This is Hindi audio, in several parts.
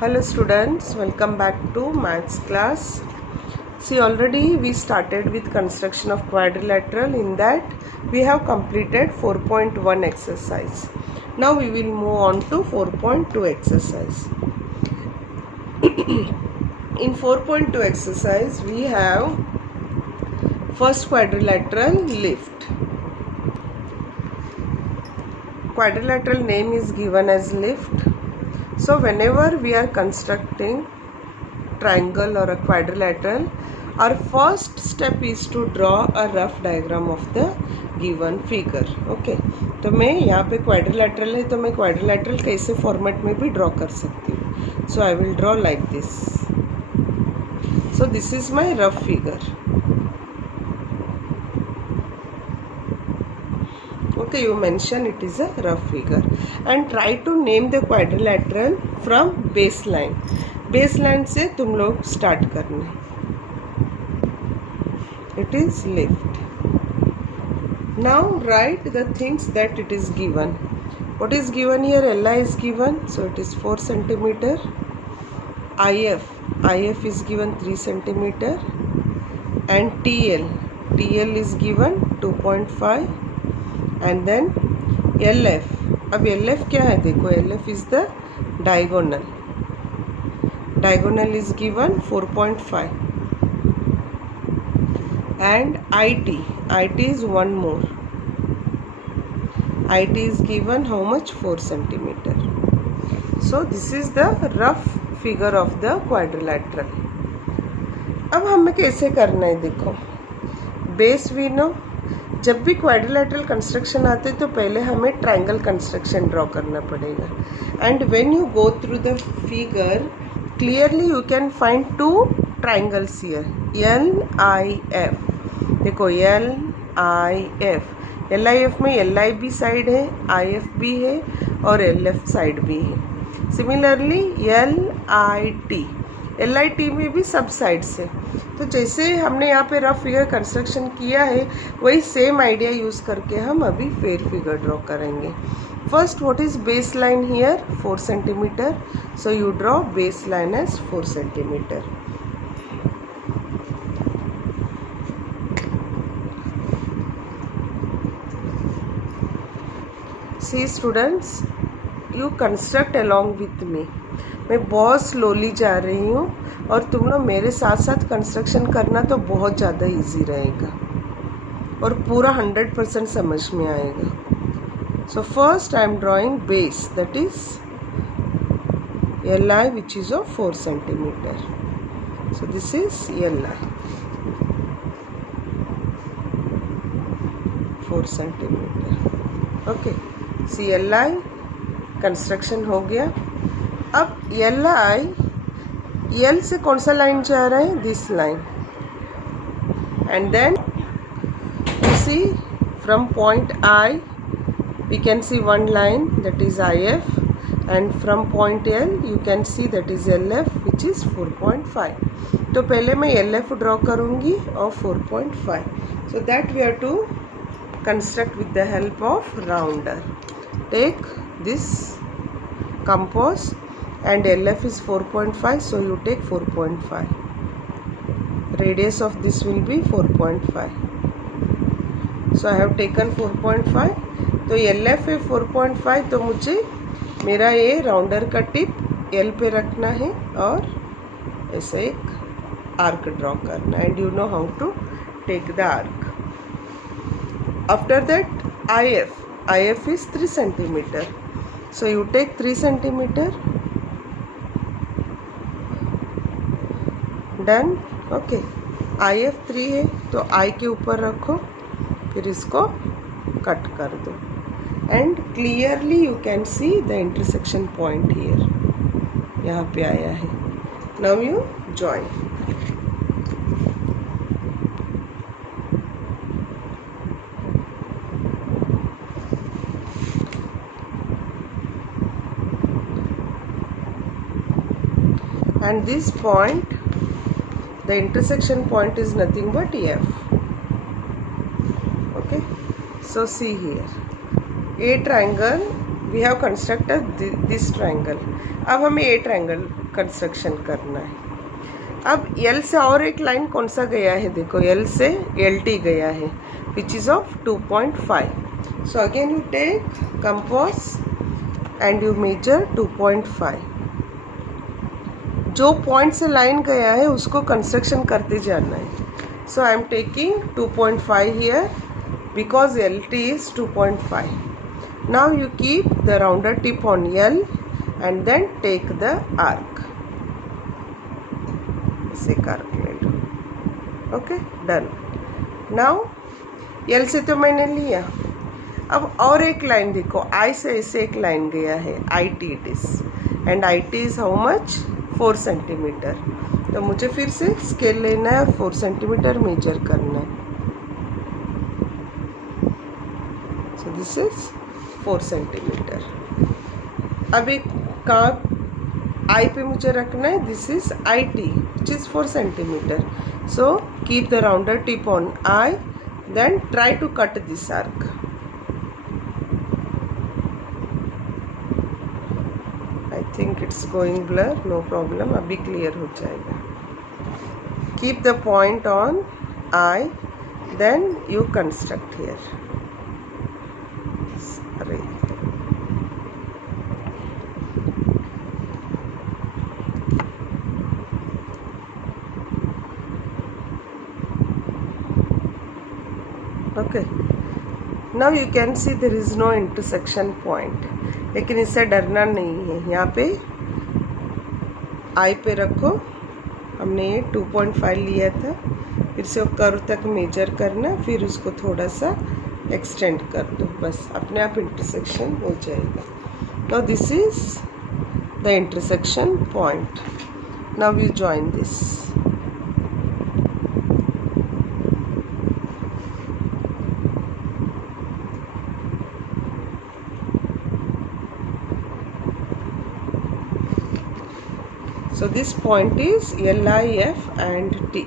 Hello students, welcome back to maths class. See, already we started with construction of quadrilateral. In that we have completed 4.1 exercise. Now we will move on to 4.2 exercise. In 4.2 exercise we have first quadrilateral lift. Quadrilateral name is given as lift. So whenever we are constructing triangle or a quadrilateral, our first step is to draw a rough diagram of the given figure. Okay, तो मैं यहाँ पे quadrilateral है तो मैं quadrilateral कैसे format में भी draw कर सकती हूँ. So I will draw like this. So this is my rough figure. Okay, you mention it is a rough figure and try to name the quadrilateral from baseline. Baseline से तुम लोग start करना. It is lift. Now write the things that it is given. What is given here? Li is given, so it is 4 centimeter. If is given 3 centimeter, and TL is given 2.5. And then LF. अब LF क्या है देखो, LF is the diagonal. Diagonal is given 4.5. And IT is one more. IT is given how much? 4 centimeter. So this is the rough figure of the quadrilateral. अब हमें कैसे करना है देखो, बेस वी नो. जब भी क्वाड्रिलेटरल कंस्ट्रक्शन आते तो पहले हमें ट्रायंगल कंस्ट्रक्शन ड्रॉ करना पड़ेगा. And when you go through the figure clearly you can find two triangles here. LIF देखो, LIF में LI भी साइड है, IF भी है और LF साइड भी है. सिमिलरली LIT में भी सब साइड से. तो जैसे हमने यहाँ पे रफ फिगर कंस्ट्रक्शन किया है वही सेम आइडिया यूज़ करके हम अभी फेयर फिगर ड्रॉ करेंगे. First what is base line here? 4 centimetre. So you draw base line as 4 centimetre. See students, you construct along with me. मैं बहुत स्लोली जा रही हूँ और तुम लोग मेरे साथ साथ कंस्ट्रक्शन करना तो बहुत ज़्यादा इजी रहेगा और पूरा 100% समझ में आएगा. So first I am drawing base, that is LI which is of 4 centimetre. So this is LI 4 centimetre. Okay, see LI construction हो गया. अब L से कौन सा लाइन जा रहा है? This line. And then you see from point I we can see one line, that is IF, and from point L you can see that is LF which is 4.5. तो पहले मैं LF ड्रॉ करूँगी और 4.5. so that we have to construct with the help of rounder. Take this compass and LF is 4.5, so you take 4.5. Radius of this will be 4.5. So I have taken 4.5. तो LF है 4.5, तो मुझे मेरा ये राउंडर का टिप L पे रखना है और ऐसे एक आर्क ड्रॉ करना. And you know how to take the arc. After that IF is 3 centimeter. So you take 3 centimeter. Done. Okay, IF 3 है तो I के ऊपर रखो, फिर इसको कट कर दो. And clearly you can see the intersection point here. यहाँ पे आया है. Now you join. And this point, the intersection point is nothing but F. Okay, so see here, a triangle we have constructed this triangle. अब हमें ए ट्रायंगल कंस्ट्रक्शन करना है। अब एल से और एक लाइन कौन सा गया है, देखो एल से एल टी गया है which is of 2.5। So again you take compass and you measure 2.5। जो पॉइंट से लाइन गया है उसको कंस्ट्रक्शन करते जाना है। So I am taking 2.5 here because L T is 2.5। Now you keep the rounder tip on L and then take the arc. इसे आर्क ले लो। Okay, done. नाउ एल से तो मैंने लिया। अब और एक लाइन देखो, आई से ऐसे एक लाइन गया है, I T it is, and I T is how much, 4 centimetre. तो मुझे फिर से स्केल लेना है और 4 सेंटीमीटर मेजर करना है। So this is 4 centimetre. अब एक काम आई पे मुझे रखना है, this is I T which is 4 centimetre. So keep the rounder tip on I, then try to cut this arc. I think it's going blur, no problem, अभी क्लियर हो जाएगा। Keep the point on I, then you construct here. अरे okay, now you can see there is no intersection point, लेकिन इससे डरना नहीं है। यहाँ पे आई पे रखो, हमने ये 2.5 लिया था, फिर से वो कर्व तक मेजर करना, फिर उसको थोड़ा सा एक्सटेंड कर दो, बस अपने आप इंटरसेक्शन हो जाएगा। Now this is the intersection point. Now you join this. So this point is LIF and T.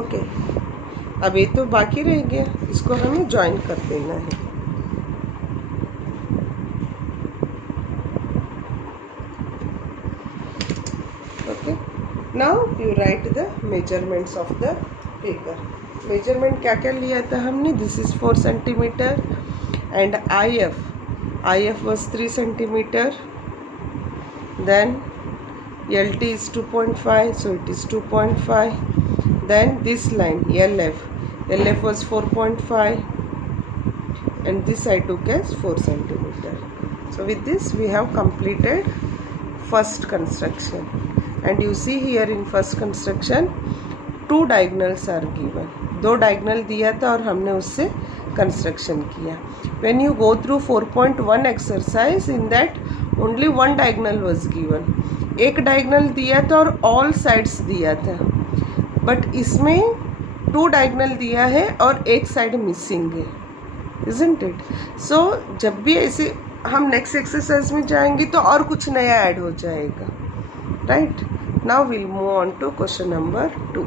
Okay, अब ये तो बाकी रह गया, इसको हमें ज्वाइन कर देना है। Okay, now you right the measurements of the figure. Measurement क्या क्या लिया था हमने, this is 4 centimetre and IF was 3 centimeter, then LT is 2.5, so it is 2.5. Then this line LF was 4.5, and this I took as 4 centimeter. So with this we have completed first construction, and you see here in first construction 2 diagonals are given. 2 diagonal दिया था और हमने उससे construction किया. When you go through 4.1 exercise, in that only 1 diagonal was given. एक डायगनल दिया था और ऑल साइड्स दिया था, बट इसमें 2 डायगनल दिया है और एक साइड मिसिंग है, इजंट इट? सो जब भी ऐसे हम नेक्स्ट एक्सरसाइज में जाएंगे तो और कुछ नया ऐड हो जाएगा, right? Now will move on to question number 2.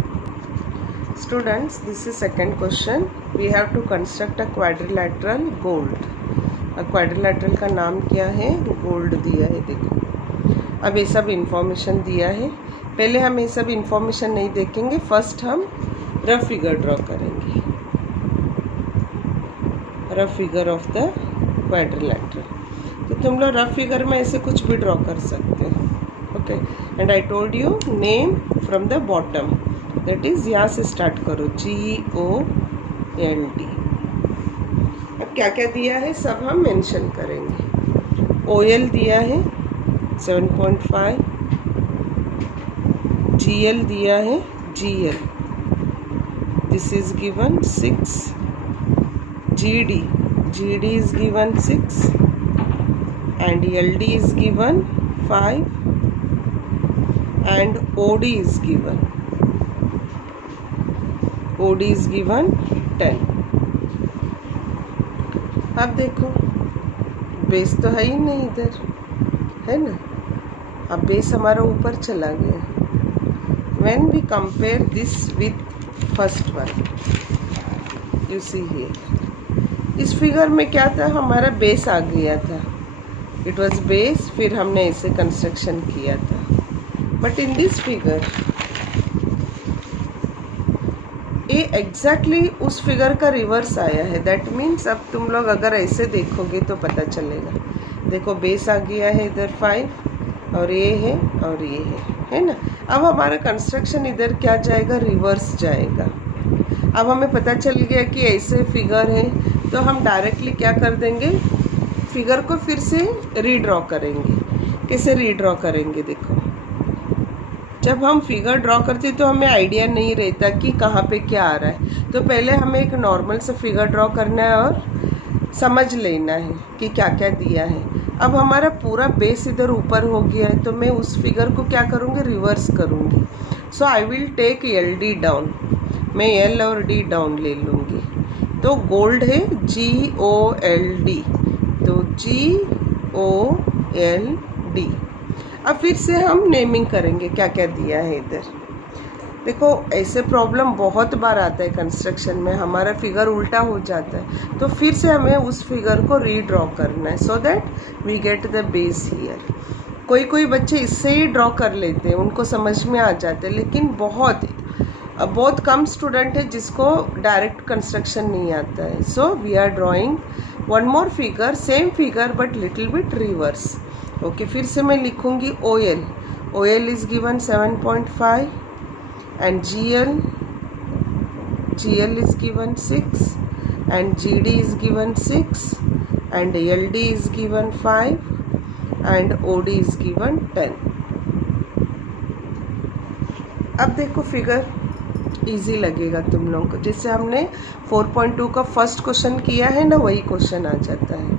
Students, this is second question. We have to construct a quadrilateral gold. Quadrilateral का नाम क्या है? गोल्ड दिया है, देखो. अब ये सब इंफॉर्मेशन दिया है. पहले हम ये सब इंफॉर्मेशन नहीं देखेंगे, फर्स्ट हम रफ फिगर ड्रॉ करेंगे. Rough figure of the quadrilateral. तो तुम लोग रफ फिगर में ऐसे कुछ भी ड्रॉ कर सकते हो. Okay, and I told you name from the bottom, that is यहाँ से स्टार्ट करो, GOLD. अब क्या क्या दिया है सब हम मेंशन करेंगे. OL दिया है 7.5, GL दिया है, GL this is given 6, GD is given 6, and LD is given 5, and OD is given 10. अब देखो बेस तो है ही नहीं इधर, है ना? अब बेस हमारा ऊपर चला गया. When we compare this with first one, you see here, इस फिगर में क्या था, हमारा बेस आ गया था, इट वॉज बेस, फिर हमने ऐसे कंस्ट्रक्शन किया था. बट इन दिस फिगर ये एग्जैक्टली उस फिगर का रिवर्स आया है. दैट मीन्स अब तुम लोग अगर ऐसे देखोगे तो पता चलेगा. देखो बेस आ गया है इधर 5 और ये है और ये है ना. अब हमारा कंस्ट्रक्शन इधर क्या जाएगा, रिवर्स जाएगा. अब हमें पता चल गया कि ऐसे फिगर है, तो हम डायरेक्टली क्या कर देंगे, फिगर को फिर से रीड्रॉ करेंगे. कैसे रीड्रॉ करेंगे, देखो जब हम फिगर ड्रॉ करते तो हमें आइडिया नहीं रहता कि कहाँ पे क्या आ रहा है. तो पहले हमें एक नॉर्मल सा फिगर ड्रॉ करना है और समझ लेना है कि क्या क्या दिया है. अब हमारा पूरा बेस इधर ऊपर हो गया है, तो मैं उस फिगर को क्या करूँगी, रिवर्स करूँगी. So I will take LD down. मैं L और D डाउन ले लूँगी. तो गोल्ड है GOLD, तो GOLD. अब फिर से हम नेमिंग करेंगे क्या क्या दिया है इधर. देखो ऐसे प्रॉब्लम बहुत बार आता है कंस्ट्रक्शन में, हमारा फिगर उल्टा हो जाता है, तो फिर से हमें उस फिगर को रीड्रॉ करना है so that we get the base here. कोई कोई बच्चे इससे ही ड्रॉ कर लेते हैं, उनको समझ में आ जाते हैं, लेकिन बहुत कम स्टूडेंट है जिसको डायरेक्ट कंस्ट्रक्शन नहीं आता है. So we are drawing one more figure, same figure but little bit reverse. Okay, फिर से मैं लिखूंगी OL is given 7.5 and GL is given 6 and GD is given 6 and LD is given 5 and OD is given 10. अब देखो फिगर इजी लगेगा तुम लोगों को, जैसे हमने 4.2 का फर्स्ट क्वेश्चन किया है ना, वही क्वेश्चन आ जाता है.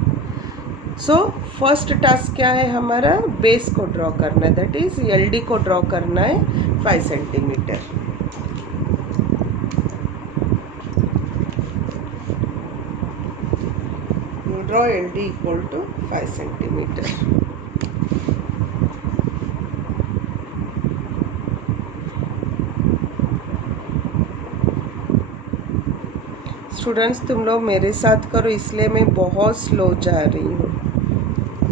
सो फर्स्ट टास्क क्या है हमारा, बेस को ड्रॉ करना है, दैट इज LD को ड्रॉ करना है 5 सेंटीमीटर. Draw LD equal to 5 centimetre. Students तुम लोग मेरे साथ करो, इसलिए मैं बहुत स्लो जा रही हूँ.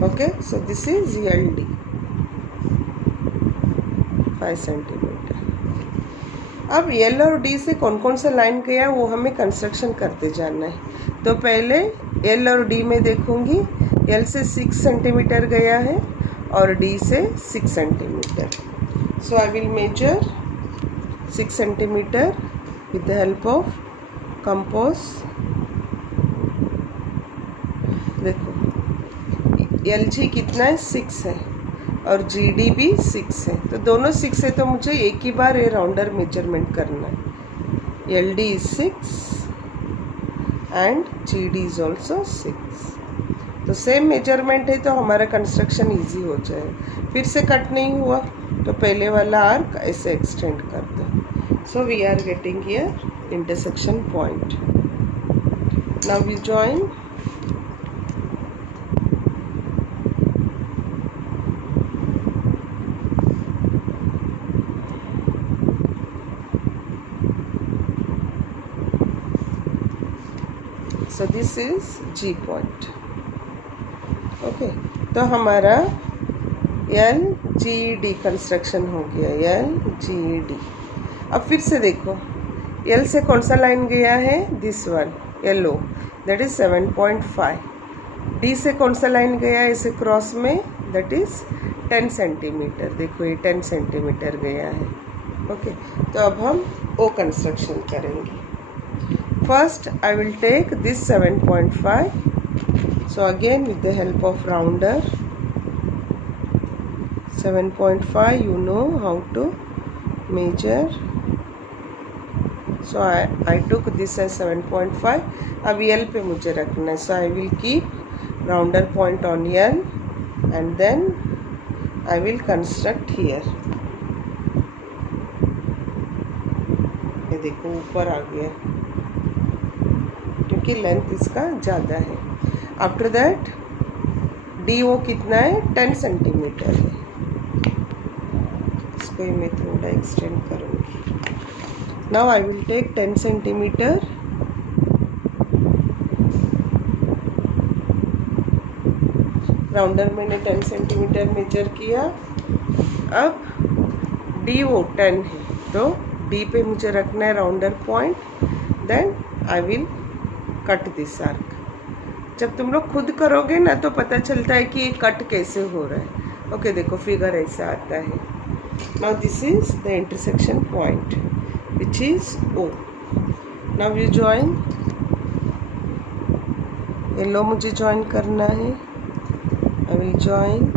Okay, so this is LD 5 centimetre. अब L और D से कौन कौन सा लाइन गया वो हमें कंस्ट्रक्शन करते जाना है. तो पहले L और D में देखूंगी, L से 6 सेंटीमीटर गया है और D से 6 centimetre. So I will measure 6 centimetre with the help of compass. देखो LG कितना है, 6 है और GD भी 6 है, तो दोनों 6 है, तो मुझे एक ही बार ये राउंडर मेजरमेंट करना है. LD is 6 and GD is also 6. तो सेम मेजरमेंट है, तो हमारा कंस्ट्रक्शन इजी हो जाए. फिर से कट नहीं हुआ तो पहले वाला आर्क ऐसे एक्सटेंड कर दो. So we are getting here intersection point. Now we join. So this is G point. Okay, तो हमारा LGD कंस्ट्रक्शन हो गया. LGD. अब फिर से देखो, L से कौन सा लाइन गया है, this one yellow, that is 7.5. D से कौन सा लाइन गया है इसे क्रॉस में, दैट इज 10 सेंटीमीटर. देखो ये 10 सेंटीमीटर गया है. ओके, तो अब हम O कंस्ट्रक्शन करेंगे. First I will take this 7.5. So again with the help of rounder, 7.5 you know how to measure. So I took this as 7.5. अब L पे मुझे रखना है. So I will keep rounder point on L and then I will construct here. ये देखो ऊपर आ गया क्योंकि लेंथ इसका ज़्यादा है. आफ्टर दैट DO कितना है, 10 सेंटीमीटर है. इसको मैं थोड़ा एक्सटेंड करूँगी. Now I will take 10 centimetre rounder मैंने 10 सेंटीमीटर मेजर किया। अब डी वो 10 है तो डी पे मुझे रखना है rounder point, then I will cut this arc. जब तुम लोग खुद करोगे ना तो पता चलता है कि ये कट कैसे हो रहा है। ओके देखो फिगर ऐसा आता है। Now this is the intersection point which is O. Now you join, yellow मुझे जॉइन करना है। I will join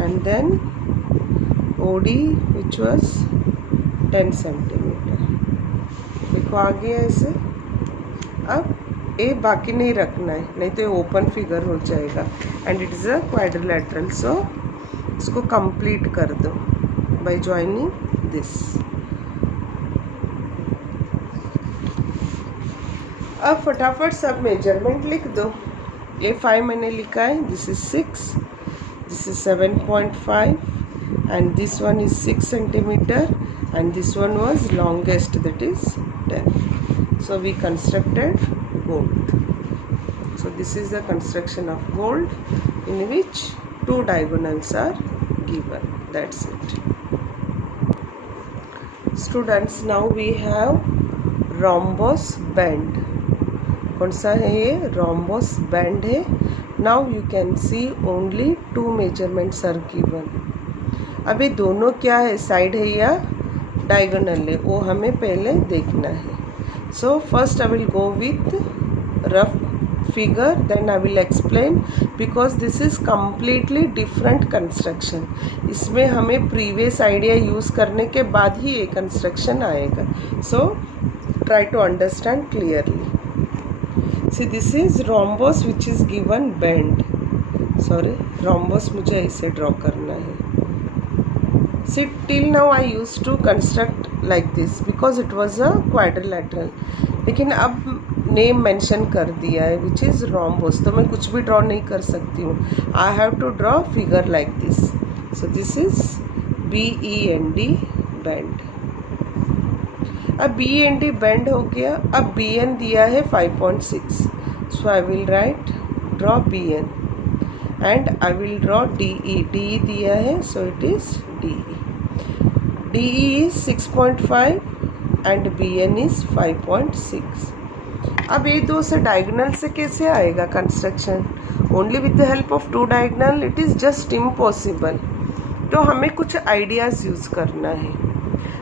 and then OD which was 10 centimetre. देखो आ गया ऐसे। अब ए बाकी नहीं रखना है, नहीं तो ये ओपन फिगर हो जाएगा and it is a quadrilateral. So इसको कंप्लीट कर दो बाय जॉइनिंग दिस। अब फटाफट सब मेजरमेंट लिख दो। ये 5 मैंने लिखा है, this is 6, this is 7.5 and this one is 6 centimeter and this one was longest, that is 10. So we constructed gold. So this is the construction of gold in which 2 diagonals are given. That's it. Students, now we have rhombus bend. कौन सा है ये? rhombus bend है. Now you can see only 2 measurements are given. अभी दोनों क्या है, साइड है या डायगोनल है, वो हमें पहले देखना है। So first I will go with rough figure, then I will explain, because this is completely different construction. इसमें हमें प्रीवियस आइडिया यूज़ करने के बाद ही ये कंस्ट्रक्शन आएगा। So try to understand clearly. See this is rhombus which is given bend. Sorry, rhombus मुझे ऐसे ड्रॉ करना है। See, till now I used to construct like this because it was a quadrilateral, लेकिन अब नेम मेंशन कर दिया है which is rhombus, तो मैं कुछ भी ड्रॉ नहीं कर सकती हूँ। I have to draw figure like this. So this is BEND bend। अब BEND bend हो गया। अब BN दिया है 5.6, so I will write draw BN and I will draw DE। DE दिया है, so it is DE। DE is 6.5 and BN is 5.6। अब ये दो से डायगोनल से कैसे आएगा construction? Only with the help of 2 diagonal it is just impossible. तो हमें कुछ आइडियाज़ यूज़ करना है।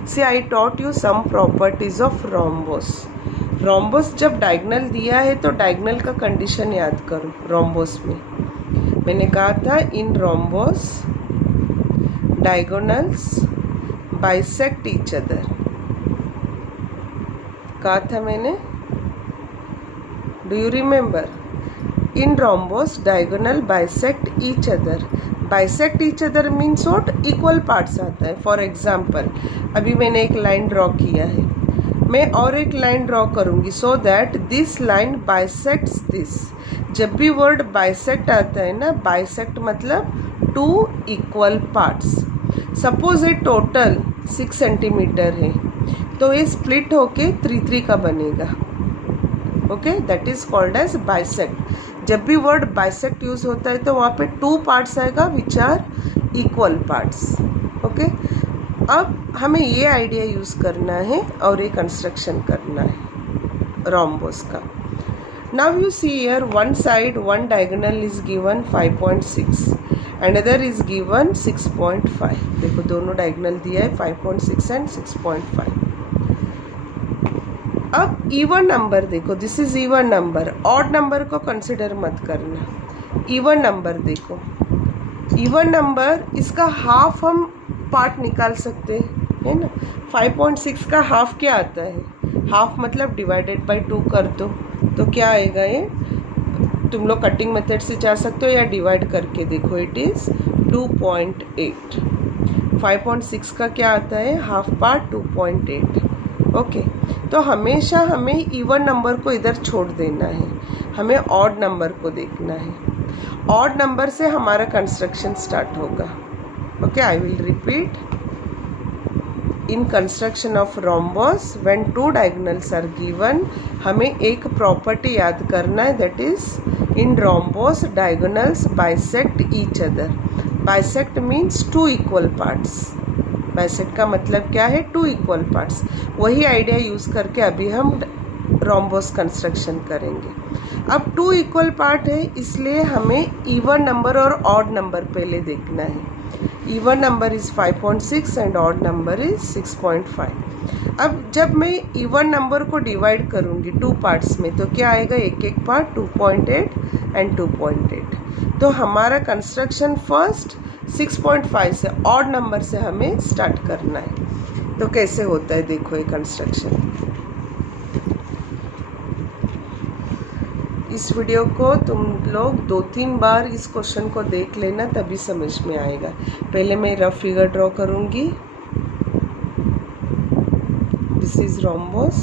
See I taught you some properties of rhombus. Rhombus जब डायगोनल दिया है तो डायगोनल का कंडीशन याद करो। रोम्बस में मैंने कहा था in rhombus diagonals bisect each other, कहा था मैंने, do you remember? In rhombus diagonal bisect each other. Bisect each other means what? Equal parts आता है। फॉर एग्जाम्पल अभी मैंने एक लाइन ड्रॉ किया है, मैं और एक लाइन ड्रॉ करूँगी so that this line bisects this. जब भी वर्ड बाइसेक्ट आता है ना, बाइसेक्ट मतलब 2 इक्वल पार्ट्स। सपोज ये टोटल 6 सेंटीमीटर है तो ये स्प्लिट होके 3 का बनेगा। Okay, that is called as bisect. जब भी वर्ड बाइसेक्ट यूज होता है तो वहाँ पे 2 पार्ट्स आएगा which are equal parts. Okay, अब हमें ये आइडिया यूज करना है और ये कंस्ट्रक्शन करना है रोम्बस का। Now you see here one side one diagonal is given 5.6 another is given 6.5। देखो दोनों डायगोनल दिया है 5.6 एंड 6.5। अब इवन नंबर देखो, this is even number. Odd number को कंसिडर मत करना। इवन नंबर देखो, इवन नंबर इसका हाफ हम पार्ट निकाल सकते हैं ना। 5.6 का हाफ क्या आता है? हाफ मतलब डिवाइडेड बाय 2 कर दो तो क्या आएगा? ये तुम लोग कटिंग मेथड से जा सकते हो या डिवाइड करके देखो। It is 2.8। 5.6 का क्या आता है? Half part 2.8। ओके, तो हमेशा हमें इवन नंबर को इधर छोड़ देना है, हमें ऑड नंबर को देखना है। ऑड नंबर से हमारा कंस्ट्रक्शन स्टार्ट होगा। Okay, I will repeat. In construction of rhombus when 2 diagonals are given, हमें एक प्रॉपर्टी याद करना है, that is in rhombus diagonals bisect each other. Bisect means two equal parts. Bisect का मतलब क्या है? Two equal parts. वही आइडिया यूज़ करके अभी हम रोम्बोस कंस्ट्रक्शन करेंगे. अब टू इक्वल पार्ट है, इसलिए हमें इवन नंबर और ऑड नंबर पहले देखना है. Even number is 5.6 and odd number is 6.5. अब जब मैं इवन नंबर को डिवाइड करूँगी टू पार्ट्स में तो क्या आएगा? एक एक पार्ट 2.8 एंड 2.8. तो हमारा कंस्ट्रक्शन फर्स्ट 6.5 से ऑड नंबर से हमें स्टार्ट करना है. तो कैसे होता है देखो ये कंस्ट्रक्शन. इस वीडियो को तुम लोग 2-3 बार इस क्वेश्चन को देख लेना, तभी समझ में आएगा. पहले मैं रफ फिगर ड्रॉ करूँगी. This is rhombus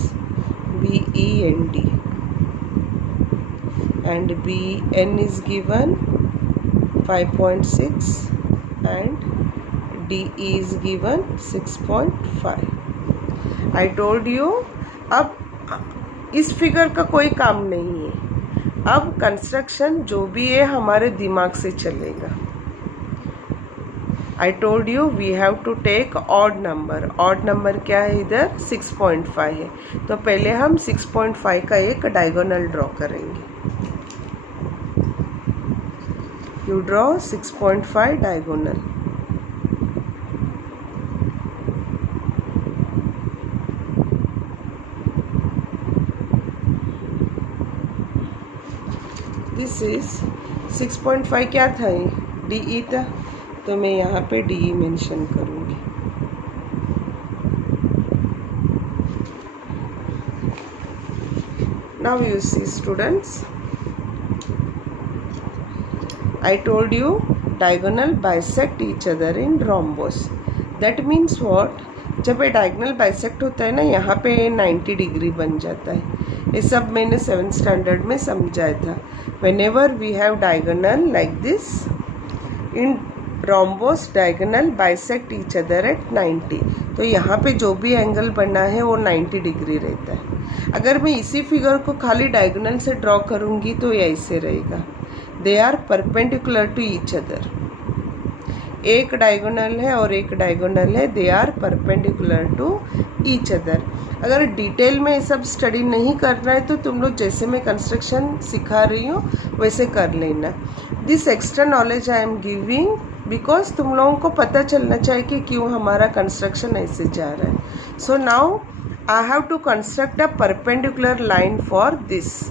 BEND and BN is given 5.6 and DE is given 6.5. I told you अब इस फिगर का कोई काम नहीं है. अब कंस्ट्रक्शन जो भी है हमारे दिमाग से चलेगा. I told you we have to take odd number. Odd number क्या है? इधर 6.5 है. तो पहले हम 6.5 का एक डायगोनल ड्रॉ करेंगे. You draw 6.5 diagonal. This is 6.5 क्या था? ये DE था, तो मैं यहाँ पे DE मेंशन करूँगी. Now you see students, I told you diagonal bisect each other in rhombus. That means what? जब ये डायगोनल बाइसेक्ट होता है ना, यहाँ पे 90 डिग्री बन जाता है. ये सब मैंने 7th स्टैंडर्ड में समझाया था. Whenever we have diagonal like this in rhombus, diagonal bisect each other at 90. तो यहाँ पे जो भी एंगल बना है वो 90 डिग्री रहता है. अगर मैं इसी फिगर को खाली डायगोनल से ड्रॉ करूँगी तो ये ऐसे रहेगा. They are perpendicular to each other. एक डायगोनल है और एक डायगोनल है. They are perpendicular to each other. अगर डिटेल में ये सब स्टडी नहीं करना है तो तुम लोग जैसे मैं कंस्ट्रक्शन सिखा रही हूँ वैसे कर लेना. This extra knowledge I am giving because तुम लोगों को पता चलना चाहिए कि क्यों हमारा कंस्ट्रक्शन ऐसे जा रहा है. So now I have to construct a perpendicular line for this.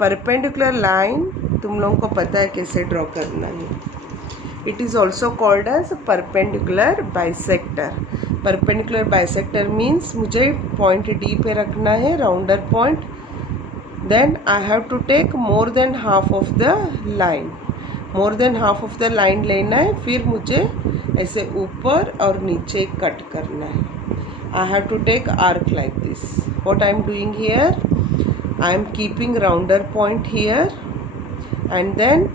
Perpendicular line तुम लोगों को पता है कैसे ड्रॉ करना है. It is also called as perpendicular bisector. Perpendicular bisector means मुझे पॉइंट डी पे रखना है, rounder point. Then I have to take more than half of the line. More than half of the line लेना है. फिर मुझे ऐसे ऊपर और नीचे कट करना है. I have to take arc like this. What I am doing here, I am keeping rounder point here and then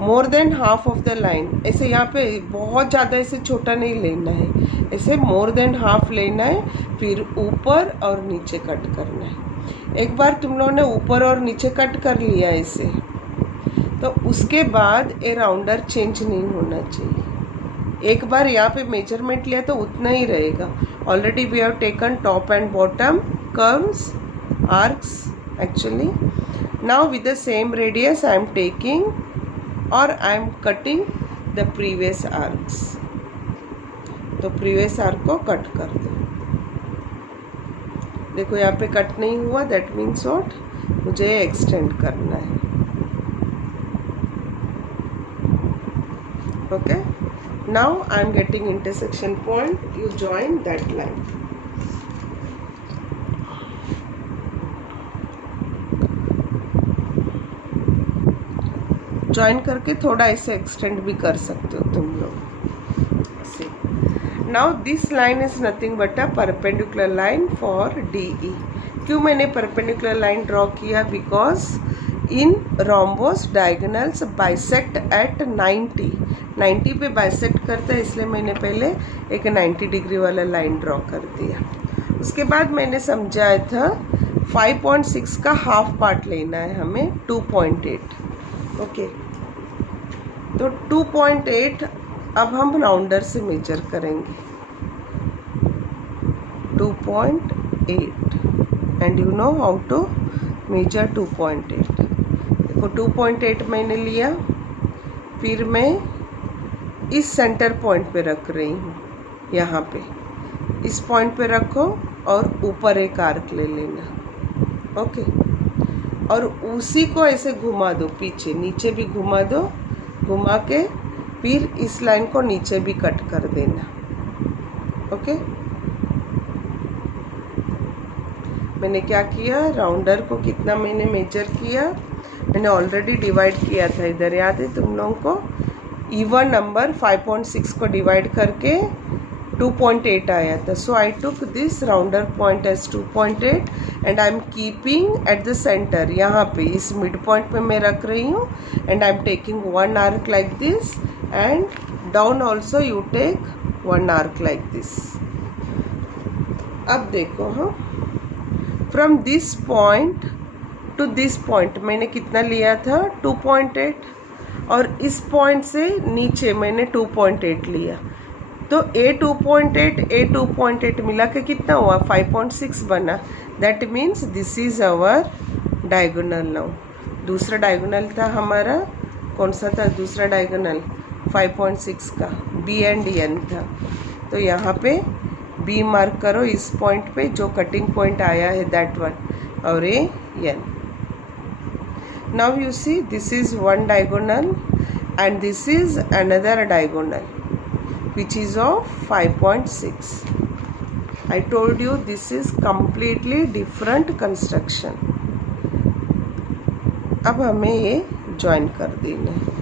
more than half of the line. ऐसे यहाँ पे बहुत ज़्यादा ऐसे छोटा नहीं लेना है, ऐसे मोर देन हाफ लेना है. फिर ऊपर और नीचे कट करना है. एक बार तुम लोगों ने ऊपर और नीचे कट कर लिया ऐसे, तो उसके बाद ये राउंडर चेंज नहीं होना चाहिए. एक बार यहाँ पे मेजरमेंट लिया तो उतना ही रहेगा. Already we have taken top and bottom curves, arcs actually. Now with the same radius I am taking और I am cutting the previous arcs. तो प्रीवियस आर्क को कट कर दो. देखो यहाँ पे कट नहीं हुआ, दैट मीन्स व्हाट, मुझे एक्सटेंड करना है. Okay, now I am getting intersection point. You join that line. Join करके थोड़ा ऐसे एक्सटेंड भी कर सकते हो तुम लोग. Now this line is nothing but a perpendicular line for DE. क्यों मैंने परपेंडिकुलर लाइन ड्रॉ किया? Because in rhombus diagonals bisect at 90 पे बाइसेक्ट करता है, इसलिए मैंने पहले एक 90 डिग्री वाला लाइन ड्रॉ कर दिया. उसके बाद मैंने समझाया था 5.6 का हाफ पार्ट लेना है हमें, 2.8. ओके, तो 2.8 अब हम राउंडर से मेजर करेंगे. 2.8 and you know how to measure 2.8. देखो 2.8 मैंने लिया, फिर मैं इस सेंटर पॉइंट पे रख रही हूँ, यहाँ पे इस पॉइंट पे रखो और ऊपर एक आर्क ले लेना. ओके, और उसी को ऐसे घुमा दो, पीछे नीचे भी घुमा दो, घुमा के फिर इस लाइन को नीचे भी कट कर देना. ओके, मैंने क्या किया, राउंडर को कितना मैंने मेजर किया, मैंने ऑलरेडी डिवाइड किया था इधर, याद है तुम लोगों को. इवन नंबर 5.6 को डिवाइड करके 2.8 आया था. So I took this rounder point as 2.8 and I am keeping at the centre, यहाँ पे इस मिड पॉइंट पे मैं रख रही हूँ. And I am taking one arc like this and down also you take one arc like this. अब देखो, हाँ, from this point to this point मैंने कितना लिया था, 2.8, और इस पॉइंट से नीचे मैंने 2.8 लिया. तो A 2.8 मिला के कितना हुआ, 5.6 बना. That means this is our diagonal. Now दूसरा डायगोनल था हमारा, कौन सा था दूसरा डायगोनल, 5.6 का, B एंड N था. तो यहाँ पे B मार्क करो इस पॉइंट पे जो कटिंग पॉइंट आया है, दैट वन, और A N. Now you see this is one diagonal and this is another diagonal which is of 5.6. I told you this is completely different construction. अब हमें ये ज्वाइन कर देना है,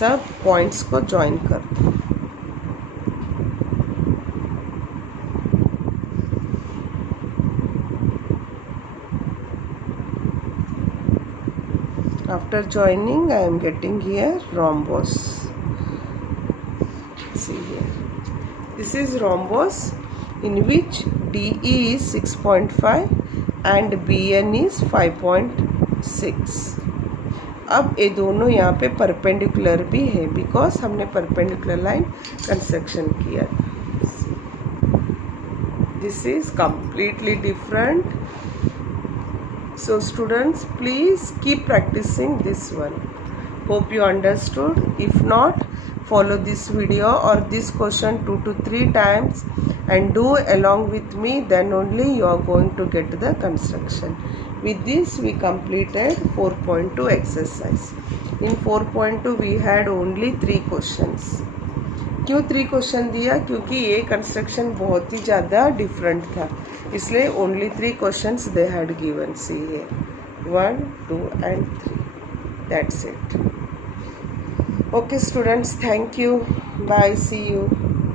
सब पॉइंट्स को ज्वाइन कर दो. After joining, I am getting here rhombus. See here, this is rhombus in which DE is 6.5 and BN is 5.6. अब ये दोनों यहाँ पे परपेंडिकुलर भी है, बिकॉज हमने परपेंडिकुलर लाइन कंस्ट्रक्शन किया. This is completely different. So students, please keep practicing this one. Hope you understood. If not, follow this video or this question 2 to 3 times and do along with me, then only you are going to get the construction. With this we completed 4.2 exercise. In 4.2 we had only 3 questions. क्यों 3 क्वेश्चन दिया, क्योंकि ये कंस्ट्रक्शन बहुत ही ज़्यादा डिफरेंट था, इसलिए only 3 questions they had given. See है 1, 2 and 3. That's it. Okay students, thank you, bye, see you.